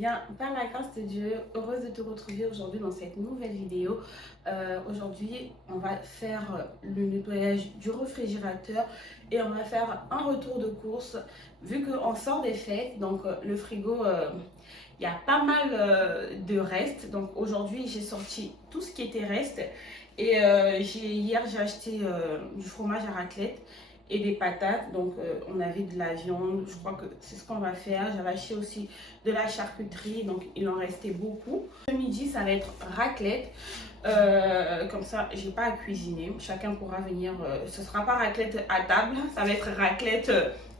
bien, par la grâce de Dieu, heureuse de te retrouver aujourd'hui dans cette nouvelle vidéo. Aujourd'hui, on va faire le nettoyage du réfrigérateur et on va faire un retour de course. Vu qu'on sort des fêtes, donc le frigo, il y a pas mal de restes. Donc aujourd'hui, j'ai sorti tout ce qui était reste. Et hier, j'ai acheté du fromage à raclette et des patates. Donc on avait de la viande, je crois que c'est ce qu'on va faire. J'avais acheté aussi de la charcuterie, donc il en restait beaucoup. Le midi, ça va être raclette. Comme ça, j'ai pas à cuisiner. Chacun pourra venir. Ce sera pas raclette à table, ça va être raclette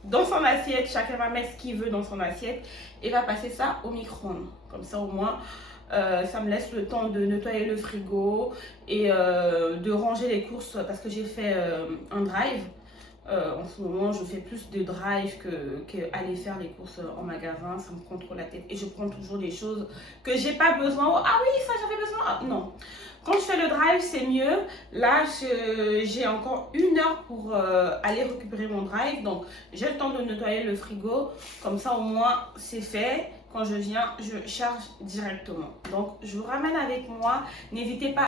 dans son assiette. Chacun va mettre ce qu'il veut dans son assiette et va passer ça au micro-ondes. Comme ça, au moins, ça me laisse le temps de nettoyer le frigo et de ranger les courses parce que j'ai fait un drive. En ce moment, je fais plus de drive qu'aller faire les courses en magasin. Ça me prend trop la tête. Et je prends toujours des choses que j'ai pas besoin. Oh, ah oui, ça j'avais besoin. Ah, non. Quand je fais le drive, c'est mieux. Là, j'ai encore 1 heure pour aller récupérer mon drive. Donc, j'ai le temps de nettoyer le frigo. Comme ça, au moins, c'est fait. Quand je viens, je charge directement. Donc, je vous ramène avec moi. N'hésitez pas.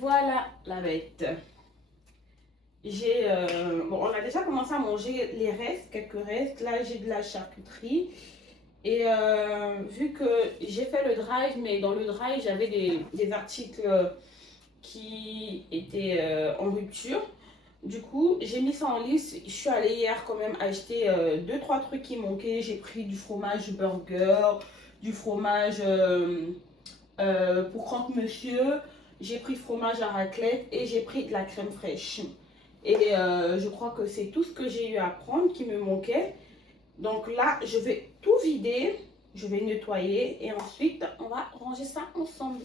Voilà la bête. Bon, on a déjà commencé à manger les restes, quelques restes. Là, j'ai de la charcuterie. Et vu que j'ai fait le drive, mais dans le drive, j'avais des articles qui étaient en rupture. Du coup, j'ai mis ça en liste. Je suis allée hier quand même acheter 2-3 trucs qui manquaient. J'ai pris du fromage burger, du fromage pour croque-monsieur. J'ai pris fromage à raclette et j'ai pris de la crème fraîche. Et je crois que c'est tout ce que j'ai eu à prendre qui me manquait. Donc là, je vais tout vider, je vais nettoyer et ensuite, on va ranger ça ensemble.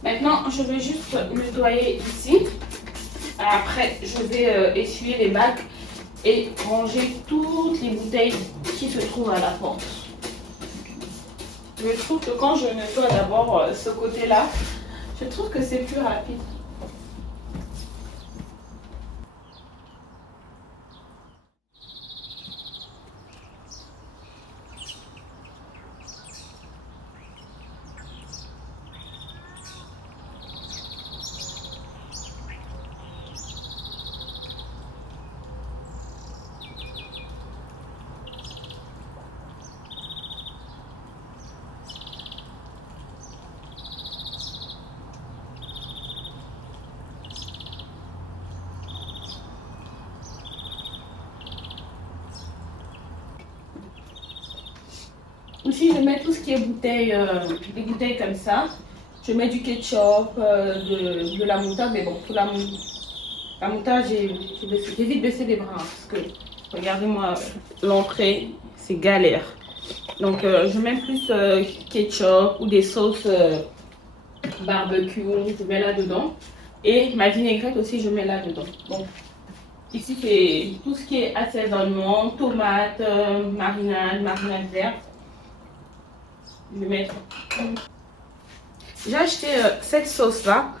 Maintenant, je vais juste nettoyer ici. Après, je vais essuyer les bacs et ranger toutes les bouteilles qui se trouvent à la porte. Je trouve que quand je nettoie d'abord ce côté-là, je trouve que c'est plus rapide. Ici, je mets tout ce qui est bouteille, des bouteilles comme ça. Je mets du ketchup, de la moutarde, mais bon, pour la moutarde, j'ai vite baissé les bras. Hein, parce que, regardez-moi, l'entrée, c'est galère. Donc, je mets plus ketchup ou des sauces barbecue, je mets là-dedans. Et ma vinaigrette aussi, je mets là-dedans. Bon, ici, c'est tout ce qui est assaisonnement, tomates, marinade verte. Je vais mettre. J'ai acheté cette sauce-là.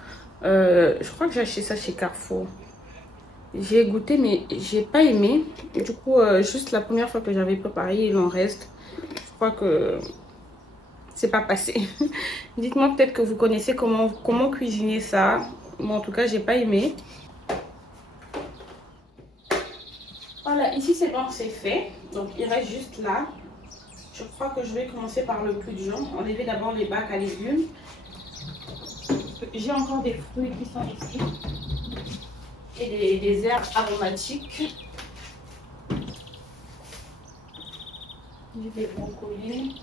Je crois que j'ai acheté ça chez Carrefour. J'ai goûté, mais j'ai pas aimé. Du coup, juste la première fois que j'avais préparé, il en reste. Je crois que c'est pas passé. Dites-moi peut-être que vous connaissez comment cuisiner ça. Moi, en tout cas, j'ai pas aimé. maintenant c'est fait. Donc il reste juste là. Je crois que je vais commencer par le plus dur. Enlever d'abord les bacs à légumes. J'ai encore des fruits qui sont ici. Et des herbes aromatiques. J'ai des brocolis.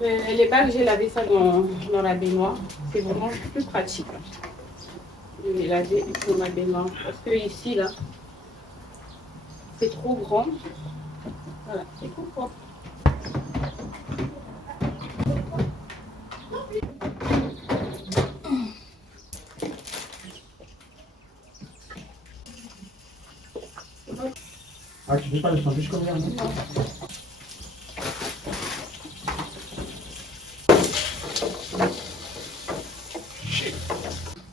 Les bacs, j'ai lavé ça dans la baignoire. C'est vraiment plus pratique. Je vais laver dans ma baignoire. Parce que ici, là, c'est trop grand. Voilà, c'est trop grand. Ah, tu fais pas le sandwich comme ça?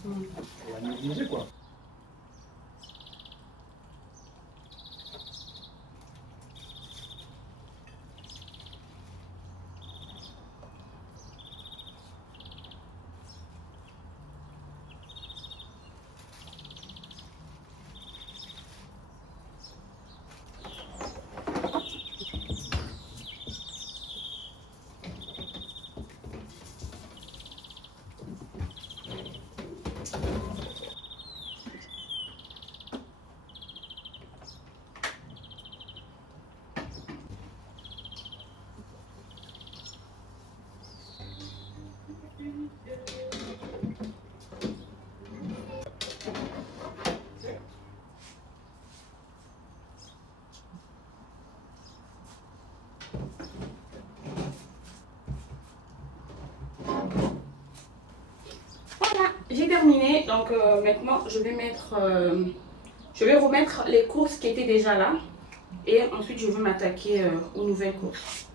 On va négliger quoi. J'ai terminé, donc maintenant je vais remettre les courses qui étaient déjà là et ensuite je vais m'attaquer aux nouvelles courses.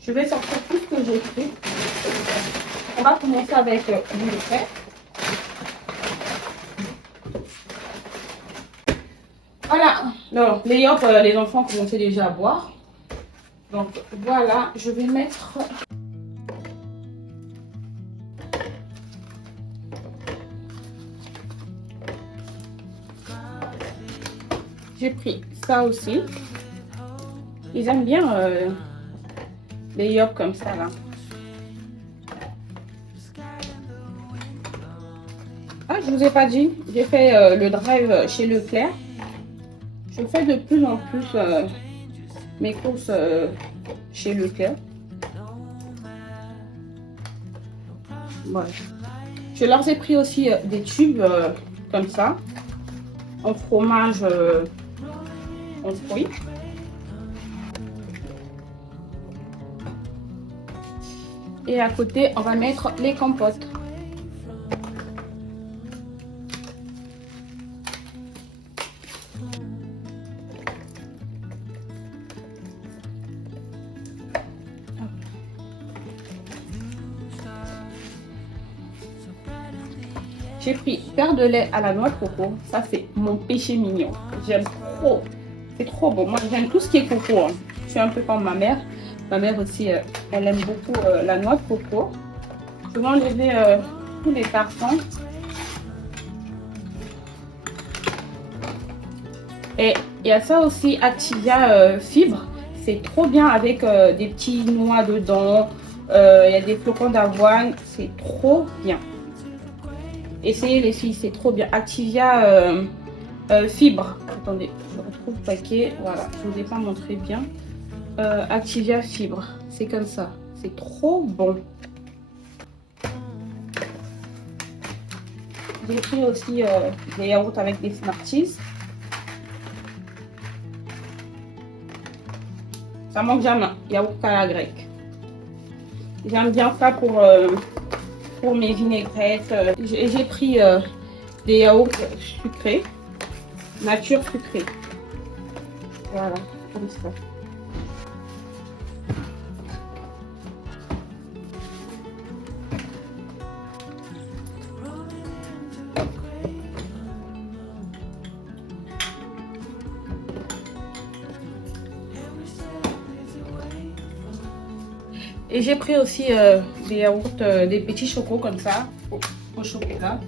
Je vais sortir tout ce que j'ai fait. On va commencer avec du lait. Voilà, donc les yop, les enfants commençaient déjà à boire. Donc voilà, je vais mettre... J'ai pris ça aussi. Ils aiment bien les yop comme ça là. Ah, je vous ai pas dit, j'ai fait le drive chez Leclerc. Je fais de plus en plus mes courses chez Leclerc. Voilà. Je leur ai pris aussi des tubes comme ça, en fromage, en fruits. Et à côté, on va mettre les compotes. J'ai pris paire de lait à la noix de coco. Ça, c'est mon péché mignon. J'aime trop. C'est trop bon. Moi, j'aime tout ce qui est coco. Hein. Je suis un peu comme ma mère. Ma mère aussi, elle aime beaucoup la noix de coco. Je vais enlever tous les cartons. Et il y a ça aussi, Activia Fibre. C'est trop bien avec des petits noix dedans. Il y a des flocons d'avoine. C'est trop bien. Essayez les filles, c'est trop bien. Activia fibre. Attendez, je retrouve le paquet. Voilà, je ne vous ai pas montré bien. Activia fibre, c'est comme ça. C'est trop bon. J'ai pris aussi des yaourts avec des Smarties. Ça manque jamais, yaourt à la grecque. J'aime bien ça pour mes vinaigrettes. J'ai pris des yaourts sucrés, nature sucrée. Voilà, comme ça. Et j'ai pris aussi des yaourts, des petits chocos comme ça, au chocolat.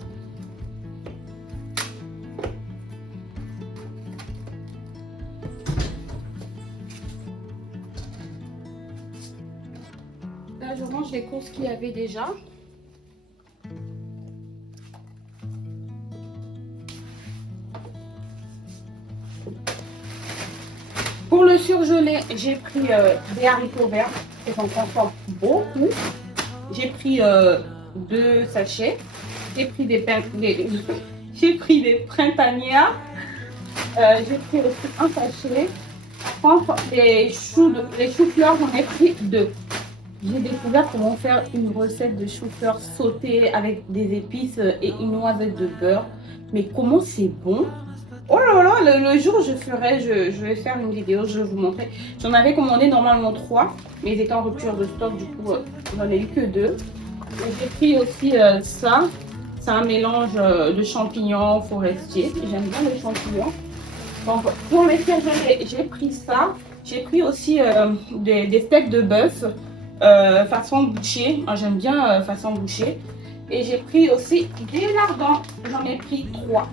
Là, je range les courses qu'il y avait déjà. Pour le surgelé, j'ai pris des haricots verts. J'en consomme beaucoup. J'ai pris 2 sachets. J'ai pris j'ai pris des printanières. J'ai pris aussi un sachet. Contre les choux-fleurs, j'en ai pris 2. J'ai découvert comment faire une recette de choux-fleurs sautés avec des épices et une noisette de beurre. Mais comment c'est bon! Oh là là, le jour où je vais faire une vidéo, je vais vous montrer. J'en avais commandé normalement 3, mais ils étaient en rupture de stock, du coup, j'en ai eu que 2. J'ai pris aussi ça. C'est un mélange de champignons forestiers. J'aime bien les champignons. Donc, pour mes surgelés, j'ai pris ça. J'ai pris aussi des steaks de bœuf façon bouchée. J'aime bien façon bouchée. Et j'ai pris aussi des lardons. J'en ai pris 3.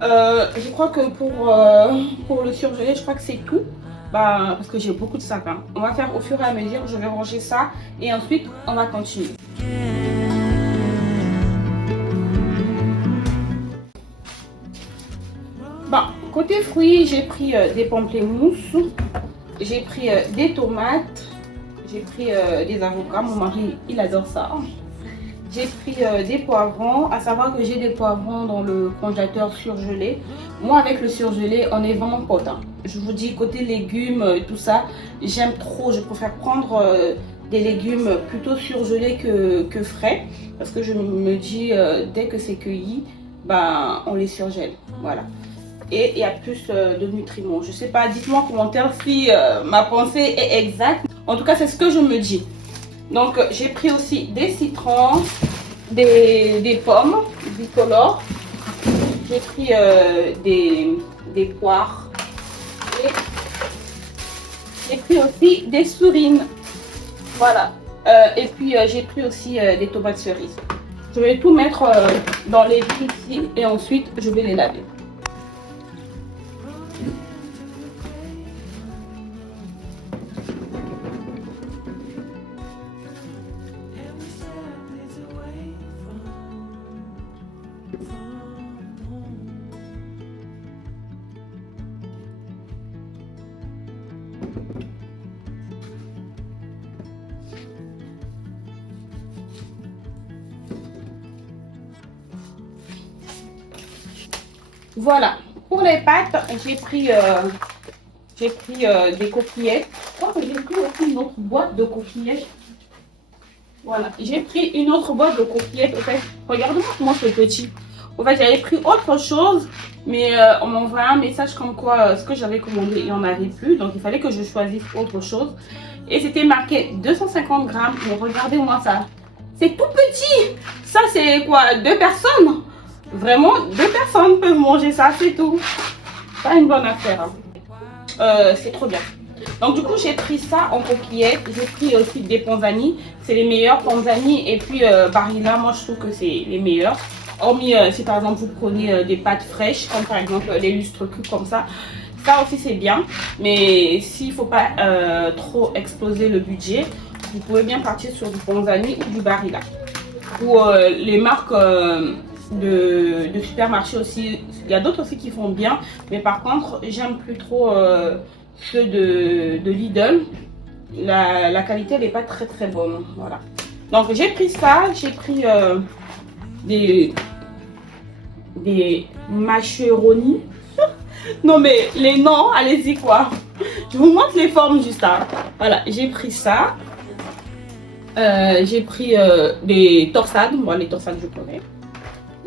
Je crois que pour le surgelé, je crois que c'est tout. Bah, parce que j'ai beaucoup de sacs. Hein. On va faire au fur et à mesure. Je vais ranger ça et ensuite on va continuer. Bon, côté fruits, j'ai pris des pamplemousses, j'ai pris des tomates, j'ai pris des avocats. Mon mari, il adore ça. J'ai pris des poivrons, à savoir que j'ai des poivrons dans le congélateur surgelé. Moi, avec le surgelé, on est vraiment potes. Hein. Je vous dis, côté légumes, tout ça, j'aime trop. Je préfère prendre des légumes plutôt surgelés que frais. Parce que je me dis, dès que c'est cueilli, bah, on les surgèle. Voilà. Et il y a plus de nutriments. Je sais pas, dites-moi en commentaire si ma pensée est exacte. En tout cas, c'est ce que je me dis. Donc, j'ai pris aussi des citrons, des pommes bicolores. J'ai pris des poires. Et j'ai pris aussi des sourines. Voilà. Et puis, j'ai pris aussi des tomates cerises. Je vais tout mettre dans les billes ici et ensuite, je vais les laver. Voilà, pour les pâtes, j'ai pris des coquillettes. Je crois que j'ai pris aussi une autre boîte de coquillettes. Voilà, j'ai pris une autre boîte de coquillettes. En fait, regardez-moi comment c'est petit. En fait, j'avais pris autre chose, mais on m'a envoyé un message comme quoi ce que j'avais commandé, il n'y en avait plus. Donc, il fallait que je choisisse autre chose. Et c'était marqué 250 grammes. Mais regardez-moi ça. C'est tout petit. Ça, c'est quoi? 2 personnes? Vraiment, 2 personnes peuvent manger ça, c'est tout. Pas une bonne affaire. Hein. C'est trop bien. Donc du coup, j'ai pris ça en coquillettes. J'ai pris aussi des panzani. C'est les meilleurs panzani. Et puis Barilla, moi je trouve que c'est les meilleurs. Hormis si par exemple vous prenez des pâtes fraîches, comme par exemple les lustres cubes comme ça. Ça aussi c'est bien. Mais s'il ne faut pas trop exploser le budget, vous pouvez bien partir sur du panzani ou du Barilla. Ou les marques de supermarché aussi. Il y a d'autres aussi qui font bien, mais par contre, j'aime plus trop ceux de Lidl. La qualité n'est pas très très bonne. Voilà. Donc j'ai pris ça, j'ai pris des macheronis. Non mais les noms, allez-y quoi. Je vous montre les formes juste là. Voilà, j'ai pris ça. J'ai pris des torsades. Bon, les torsades je connais.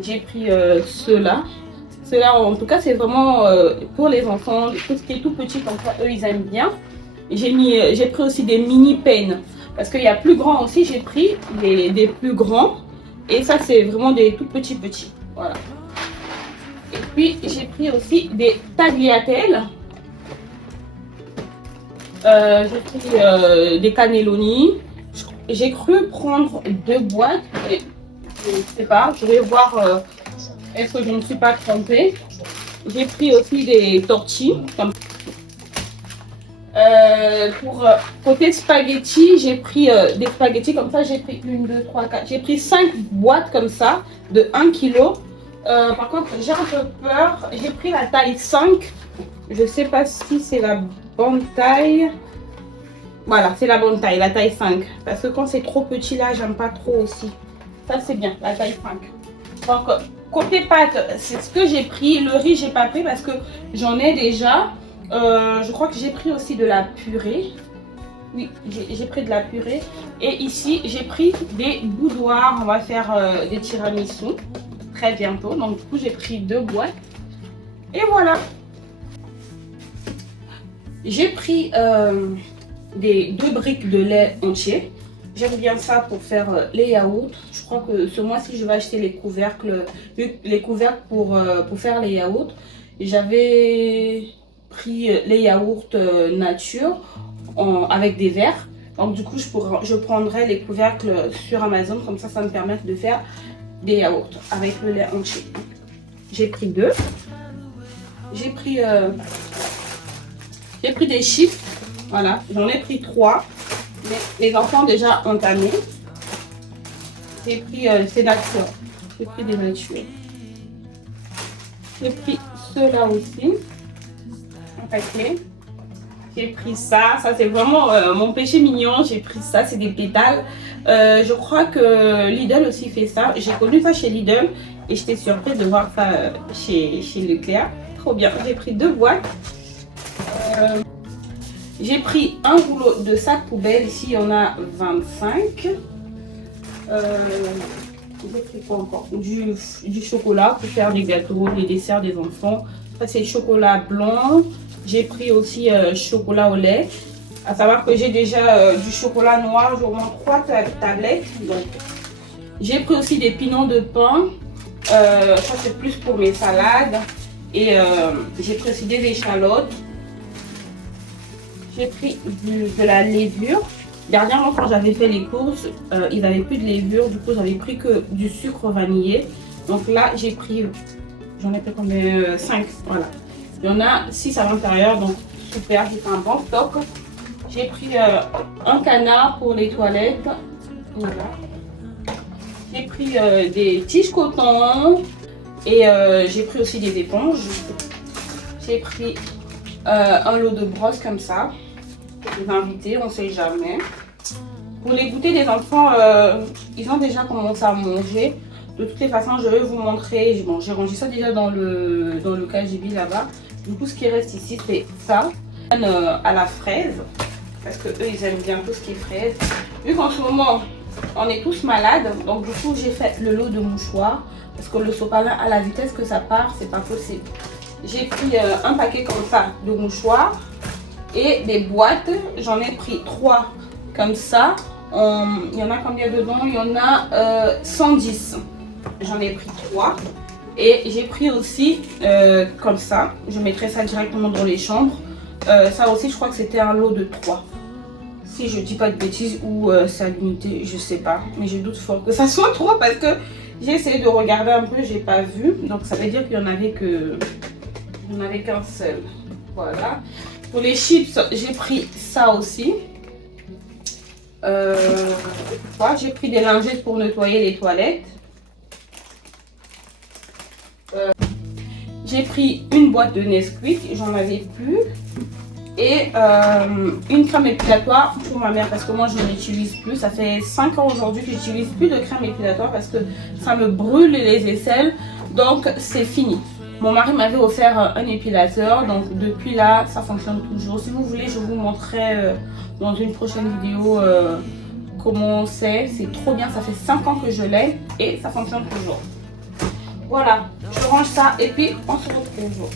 J'ai pris ceux-là. Ceux-là en tout cas c'est vraiment pour les enfants. Tout ce qui est tout petit comme ça, eux ils aiment bien. J'ai pris aussi des mini peines. Parce qu'il y a plus grand aussi, j'ai pris des plus grands. Et ça c'est vraiment des tout petits. Voilà. Et puis j'ai pris aussi des tagliatelles. J'ai pris des cannelloni. J'ai cru prendre 2 boîtes. Mais je ne sais pas. Je vais voir est-ce que je ne me suis pas trompée. J'ai pris aussi des tortillas. Pour côté spaghetti, j'ai pris des spaghettis comme ça. J'ai pris 1, 2, 3, 4. J'ai pris 5 boîtes comme ça de 1 kg. Par contre, j'ai un peu peur. J'ai pris la taille 5. Je sais pas si c'est la bonne taille. Voilà, c'est la bonne taille, la taille 5. Parce que quand c'est trop petit là, j'aime pas trop aussi. Ça, c'est bien, la taille 5. Donc, côté pâtes, c'est ce que j'ai pris. Le riz, j'ai pas pris parce que j'en ai déjà. Je crois que j'ai pris aussi de la purée. Oui, j'ai pris de la purée. Et ici, j'ai pris des boudoirs. On va faire des tiramisu très bientôt. Donc, du coup, j'ai pris 2 boîtes. Et voilà. J'ai pris des 2 briques de lait entier. J'aime bien ça pour faire les yaourts. Je crois que ce mois-ci, je vais acheter les couvercles pour faire les yaourts. J'avais pris les yaourts nature avec des verres. Donc du coup, je prendrai les couvercles sur Amazon. Comme ça me permet de faire des yaourts avec le lait entier. J'ai pris 2. J'ai pris des chips. Voilà, j'en ai pris 3. Mais les enfants déjà entamés. J'ai pris ces natures. J'ai pris des natures. J'ai pris ceux-là aussi. Un paquet. J'ai pris ça. Ça, c'est vraiment mon péché mignon. J'ai pris ça. C'est des pétales. Je crois que Lidl aussi fait ça. J'ai connu ça chez Lidl. Et j'étais surprise de voir ça chez Leclerc. Trop bien. J'ai pris 2 boîtes. J'ai pris un rouleau de sac poubelle. Ici, il y en a 25. J'ai pris quoi encore? Du chocolat pour faire des gâteaux, les desserts des enfants. Ça, c'est chocolat blanc. J'ai pris aussi chocolat au lait. À savoir que j'ai déjà du chocolat noir. J'en ai 3 tablettes. J'ai pris aussi des pinons de pain. Ça, c'est plus pour mes salades. Et j'ai pris aussi des échalotes. J'ai pris de la levure. Dernièrement, quand j'avais fait les courses, ils n'avaient plus de levure. Du coup, j'avais pris que du sucre vanillé. Donc là, j'ai pris, j'en ai pris combien 5. Voilà. Il y en a 6 à l'intérieur. Donc super, j'ai fait un bon stock. J'ai pris un canard pour les toilettes. Voilà. J'ai pris des tiges coton. Et j'ai pris aussi des éponges. J'ai pris un lot de brosses comme ça. Les invités, on ne sait jamais. Pour les goûters des enfants, ils ont déjà commencé à manger. De toutes les façons, je vais vous montrer. Bon, j'ai rangé ça déjà dans le KGB là-bas. Du coup, ce qui reste ici, c'est ça. À la fraise. Parce que eux, ils aiment bien tout ce qui est fraise. Vu qu'en ce moment, on est tous malades. Donc, du coup, j'ai fait le lot de mouchoirs. Parce que le sopalin, à la vitesse que ça part, c'est pas possible. J'ai pris un paquet comme ça de mouchoirs. Et des boîtes, j'en ai pris 3 comme ça. Il y en a combien dedans? Il y en a 110. J'en ai pris 3. Et j'ai pris aussi comme ça. Je mettrai ça directement dans les chambres. Ça aussi, je crois que c'était un lot de 3. Si je dis pas de bêtises ou c'est limité, je sais pas. Mais je doute fort que ça soit 3 parce que j'ai essayé de regarder un peu, j'ai pas vu. Donc ça veut dire qu'il y en avait que... Il n'y en avait qu'un seul. Voilà. Pour les chips, j'ai pris ça aussi. J'ai pris des lingettes pour nettoyer les toilettes. J'ai pris une boîte de Nesquik, j'en avais plus. Et une crème épilatoire pour ma mère parce que moi je ne l'utilise plus. Ça fait 5 ans aujourd'hui que j'utilise plus de crème épilatoire parce que ça me brûle les aisselles. Donc c'est fini. Mon mari m'avait offert un épilateur, donc depuis là ça fonctionne toujours. Si vous voulez, je vous montrerai dans une prochaine vidéo comment c'est. C'est trop bien, ça fait 5 ans que je l'ai et ça fonctionne toujours. Voilà, je range ça et puis on se retrouve.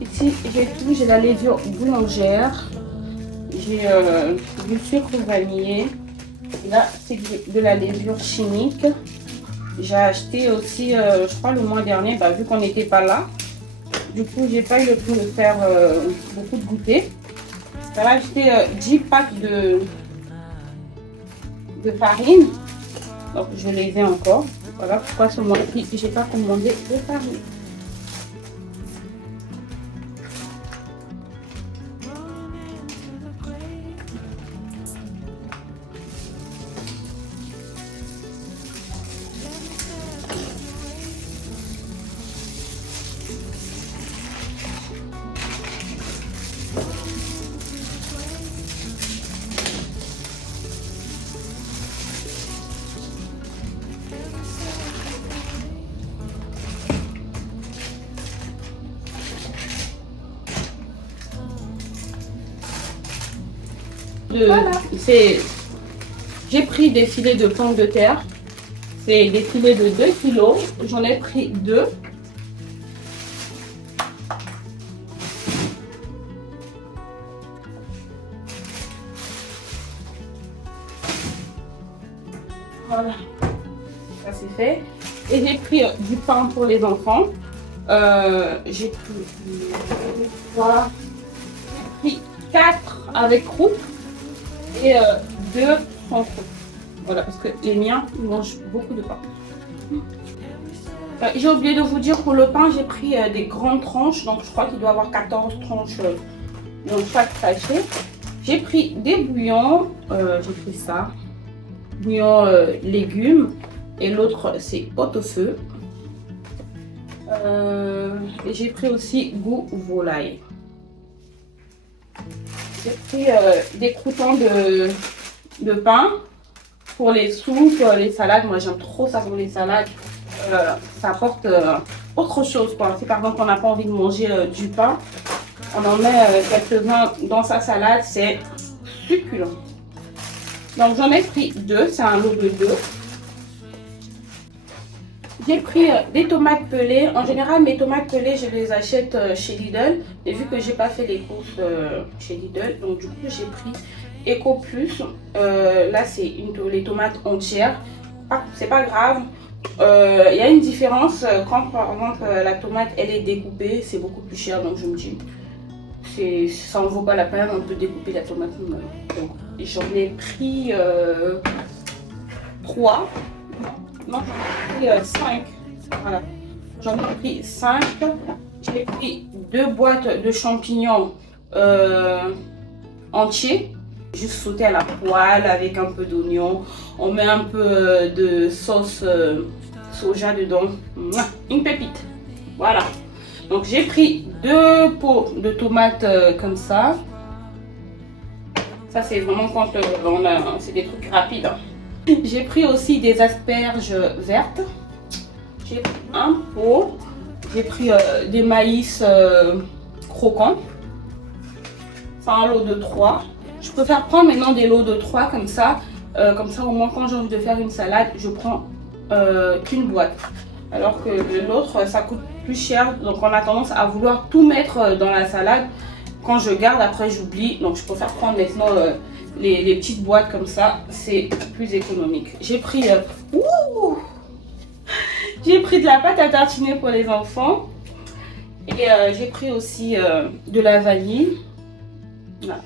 Ici, j'ai tout, j'ai la levure boulangère, j'ai du sucre vanillé, là c'est de la levure chimique. J'ai acheté aussi, je crois le mois dernier, vu qu'on n'était pas là, du coup j'ai pas eu le temps de faire beaucoup de goûters. J'ai acheté 10 packs de farine, donc je les ai encore. Voilà pourquoi ce mois-ci j'ai pas commandé de farine. Voilà. J'ai pris des filets de pommes de terre. C'est des filets de 2 kilos. J'en ai pris 2. Voilà. Ça c'est fait. Et j'ai pris du pain pour les enfants. J'ai pris 4 avec croûte. Et 2 sans croûte. Voilà, parce que les miens ils mangent beaucoup de pain. J'ai oublié de vous dire, pour le pain, j'ai pris des grandes tranches. Donc, je crois qu'il doit y avoir 14 tranches dans chaque sachet. J'ai pris des bouillons. J'ai pris ça. Bouillon légumes. Et l'autre, c'est pot-au-feu. Et j'ai pris aussi goût volaille. J'ai pris des croûtons de pain pour les soupes, les salades. Moi j'aime trop ça pour les salades. Ça apporte autre chose, quoi. Si par exemple on n'a pas envie de manger du pain, on en met quelques-uns dans sa salade, c'est succulent. Donc j'en ai pris 2, c'est un lot de 2. J'ai pris des tomates pelées. En général, mes tomates pelées, je les achète chez Lidl. Et vu que j'ai pas fait les courses chez Lidl, donc du coup, j'ai pris Eco Plus. Là, c'est les tomates entières. C'est pas grave. Il y a une différence quand, par exemple, la tomate, elle est découpée. C'est beaucoup plus cher. Donc, je me dis, ça en vaut pas la peine. On peut découper la tomate. Donc, j'en ai pris 3. Non, j'en ai pris 5. Voilà. J'en ai pris 5. J'ai pris 2 boîtes de champignons entiers. Juste sautés à la poêle avec un peu d'oignon. On met un peu de sauce soja dedans. Une pépite. Voilà. Donc j'ai pris 2 pots de tomates comme ça. Ça c'est vraiment quand c'est des trucs rapides. J'ai pris aussi des asperges vertes. J'ai pris un pot. J'ai pris des maïs croquants. C'est un lot de 3. Je préfère prendre maintenant des lots de 3 comme ça. Au moins quand j'ai envie de faire une salade, je prends qu'une boîte. Alors que l'autre, ça coûte plus cher. Donc on a tendance à vouloir tout mettre dans la salade. Quand je garde, après j'oublie. Donc je préfère prendre maintenant les petites boîtes comme ça. C'est plus économique. J'ai pris... j'ai pris de la pâte à tartiner pour les enfants. Et j'ai pris aussi de la vanille. Voilà.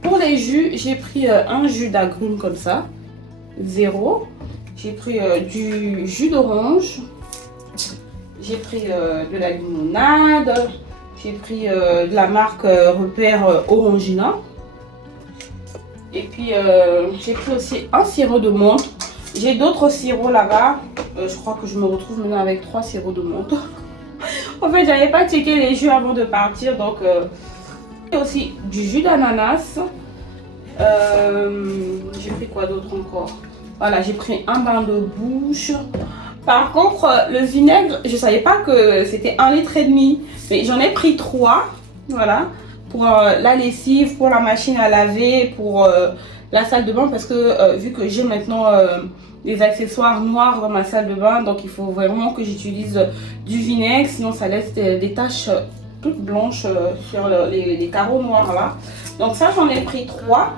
Pour les jus, j'ai pris un jus d'agrumes comme ça. 0. J'ai pris du jus d'orange. J'ai pris de la limonade. J'ai pris de la marque Repère Orangina. Et puis j'ai pris aussi un sirop de menthe. J'ai d'autres sirops là-bas. Je crois que je me retrouve maintenant avec 3 sirops de menthe. En fait, j'avais pas checké les jus avant de partir. Donc, j'ai aussi du jus d'ananas. J'ai pris quoi d'autre encore? Voilà, j'ai pris un bain de bouche. Par contre, le vinaigre, je savais pas que c'était 1,5 litre. Mais j'en ai pris 3. Voilà. Pour la lessive, pour la machine à laver, pour la salle de bain. Parce que vu que j'ai maintenant des accessoires noirs dans ma salle de bain, donc il faut vraiment que j'utilise du vinaigre. Sinon, ça laisse des taches toutes blanches sur les carreaux noirs là. Donc ça, j'en ai pris 3.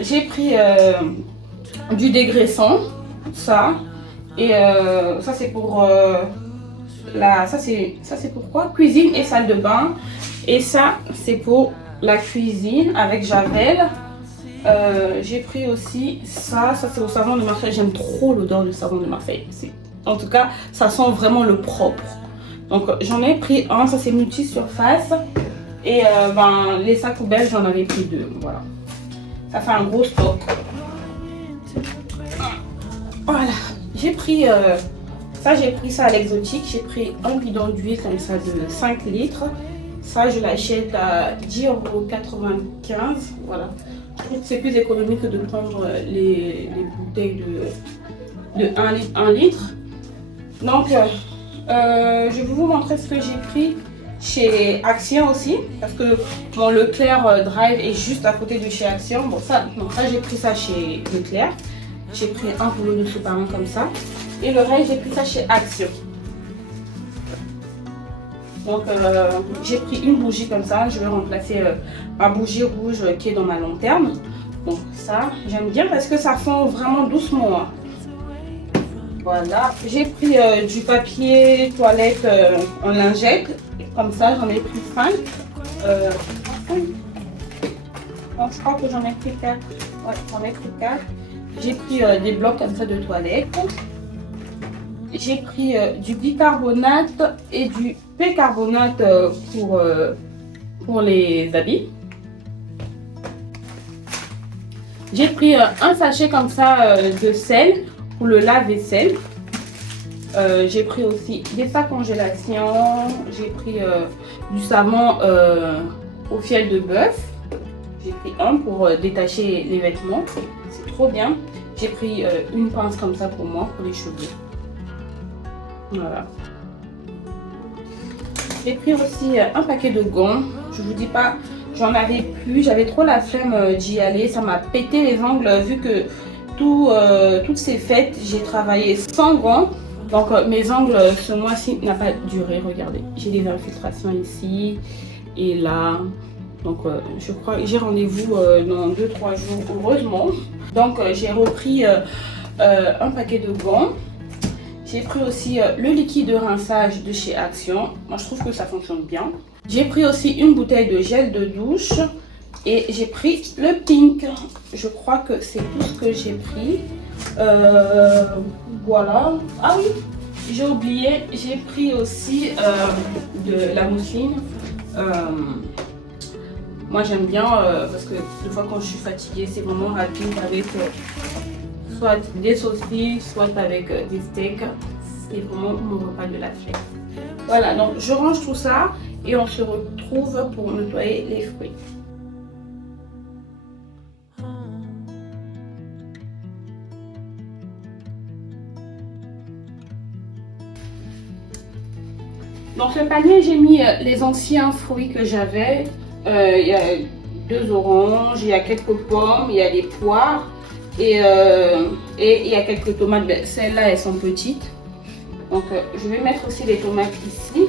J'ai pris du dégraissant, ça. Et ça c'est pour ça c'est pour quoi? Cuisine et salle de bain. Et ça c'est pour la cuisine avec Javel. J'ai pris aussi ça c'est au savon de Marseille. J'aime trop l'odeur du savon de Marseille. En tout cas, ça sent vraiment le propre. Donc j'en ai pris un, ça c'est multi-surface. Et les sacs poubelles, j'en avais pris 2. Voilà. Ça fait un gros stock. Voilà. J'ai pris j'ai pris ça à l'exotique. J'ai pris un bidon d'huile comme ça de 5 litres. Ça, je l'achète à 10,95 €. Voilà. Je trouve que c'est plus économique que de prendre les bouteilles de 1 litre. Donc, je vais vous montrer ce que j'ai pris chez Action aussi. Parce que mon Leclerc Drive est juste à côté de chez Action. Bon, ça j'ai pris ça chez Leclerc. J'ai pris un rouleau de sous-parent comme ça. Et le reste, j'ai pris ça chez Action. Donc, j'ai pris une bougie comme ça. Je vais remplacer ma bougie rouge qui est dans ma lanterne. Donc, ça, j'aime bien parce que ça fond vraiment doucement. Voilà. J'ai pris du papier toilette en lingette. Comme ça, j'en ai pris 5. Donc, je crois que j'en ai pris 4. Ouais, j'en ai pris 4. J'ai pris des blocs comme ça de toilette. J'ai pris du bicarbonate et du percarbonate pour les habits. J'ai pris un sachet comme ça de sel pour le lave-vaisselle. J'ai pris aussi des sacs congélation. J'ai pris du savon au fiel de bœuf. J'ai pris un pour détacher les vêtements. C'est trop bien. J'ai pris une pince comme ça pour moi, pour les cheveux. Voilà. J'ai pris aussi un paquet de gants. Je vous dis pas, j'en avais plus. J'avais trop la flemme d'y aller. Ça m'a pété les ongles vu que toutes ces fêtes, j'ai travaillé sans gants. Donc mes ongles ce mois-ci n'a pas duré. Regardez, j'ai des infiltrations ici et là. Donc je crois que j'ai rendez-vous dans 2-3 jours, heureusement. Donc j'ai repris un paquet de gants. J'ai pris aussi le liquide de rinçage de chez Action. Moi je trouve que ça fonctionne bien. J'ai pris aussi une bouteille de gel de douche. Et j'ai pris le pink. Je crois que c'est tout ce que j'ai pris. Voilà. Ah oui, j'ai oublié. J'ai pris aussi de la mousseline. Moi j'aime bien parce que des fois quand je suis fatiguée, c'est vraiment rapide avec soit des saucisses, soit avec des steaks. C'est vraiment mon repas de la fête. Voilà, donc je range tout ça et on se retrouve pour nettoyer les fruits. Dans ce panier, j'ai mis les anciens fruits que j'avais. Il y a 2 oranges, il y a quelques pommes, il y a des poires et il y a quelques tomates. Ben, celles-là, elles sont petites. Donc, je vais mettre aussi les tomates ici.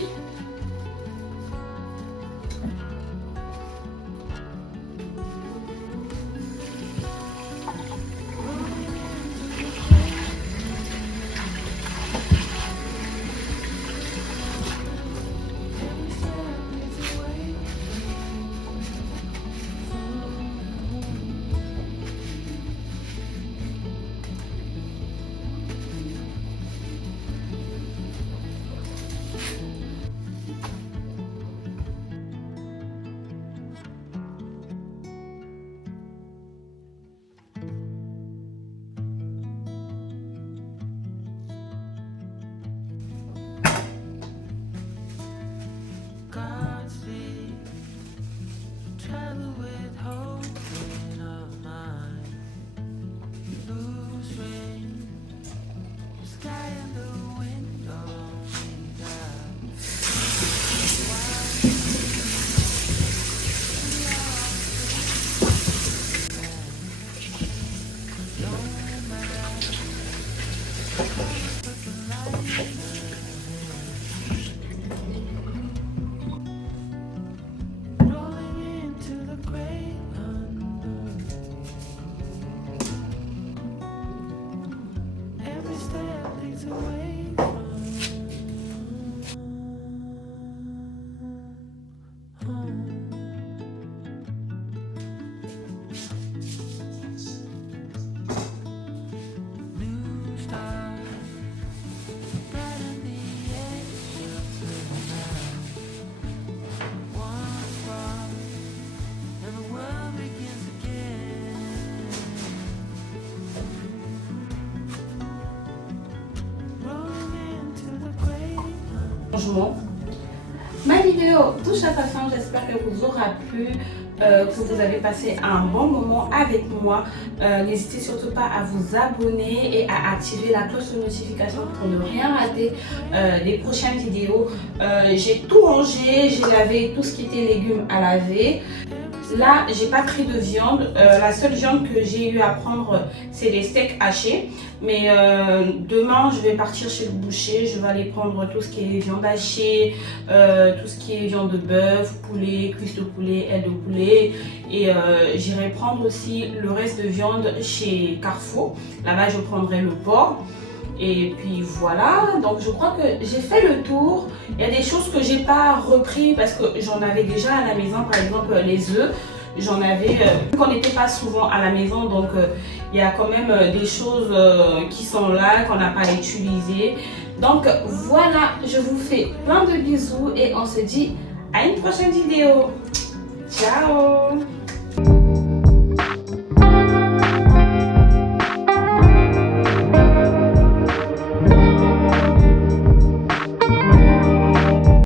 changement. Ma vidéo touche à sa fin, j'espère qu'elle vous aura plu, que vous avez passé un bon moment avec moi. N'hésitez surtout pas à vous abonner et à activer la cloche de notification pour ne rien rater des prochaines vidéos. J'ai tout rangé, j'ai lavé tout ce qui était légumes à laver. Là, j'ai pas pris de viande. La seule viande que j'ai eu à prendre, c'est les steaks hachés. Mais demain, je vais partir chez le boucher. Je vais aller prendre tout ce qui est viande hachée, tout ce qui est viande de bœuf, poulet, cuisse de poulet, aile de poulet. Et j'irai prendre aussi le reste de viande chez Carrefour. Là-bas, je prendrai le porc. Et puis voilà, donc je crois que j'ai fait le tour. Il y a des choses que j'ai pas repris parce que j'en avais déjà à la maison, par exemple les œufs. J'en avais, qu'on n'était pas souvent à la maison, donc il y a quand même des choses qui sont là, qu'on n'a pas utilisées. Donc voilà, je vous fais plein de bisous et on se dit à une prochaine vidéo. Ciao!